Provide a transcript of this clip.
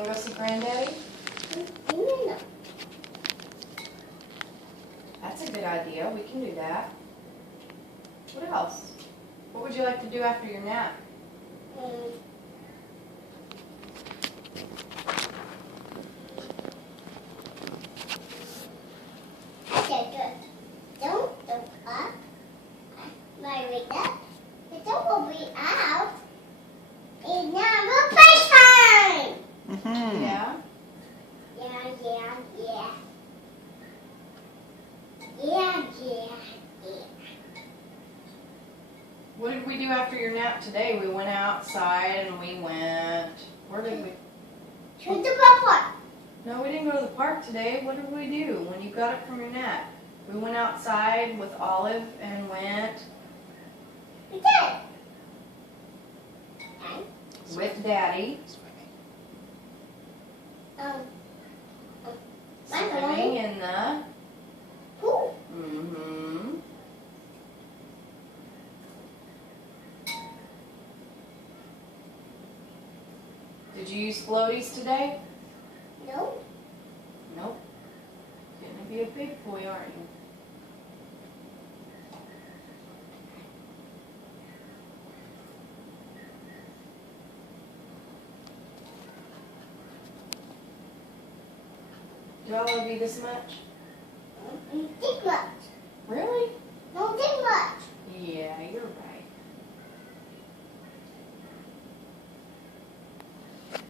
want to go see Granddaddy? No. That's a good idea. We can do that. What else? What would you like to do after your nap? Don't look up. My window. The door will be out. It's now playtime. Mm-hmm. Yeah? Yeah. What did we do after your nap today? We went outside and we went... Where did we... To the papa. No, we didn't go to the park today. What did we do when you got up from your nap? We went outside with Olive and went We did. with Daddy swimming in the... Pool. Mm-hmm. Did you use floaties today? No. Nope. Gonna be a big boy, aren't you? Do I love you this much? Think much. Really? Don't think much. Yeah, you're right.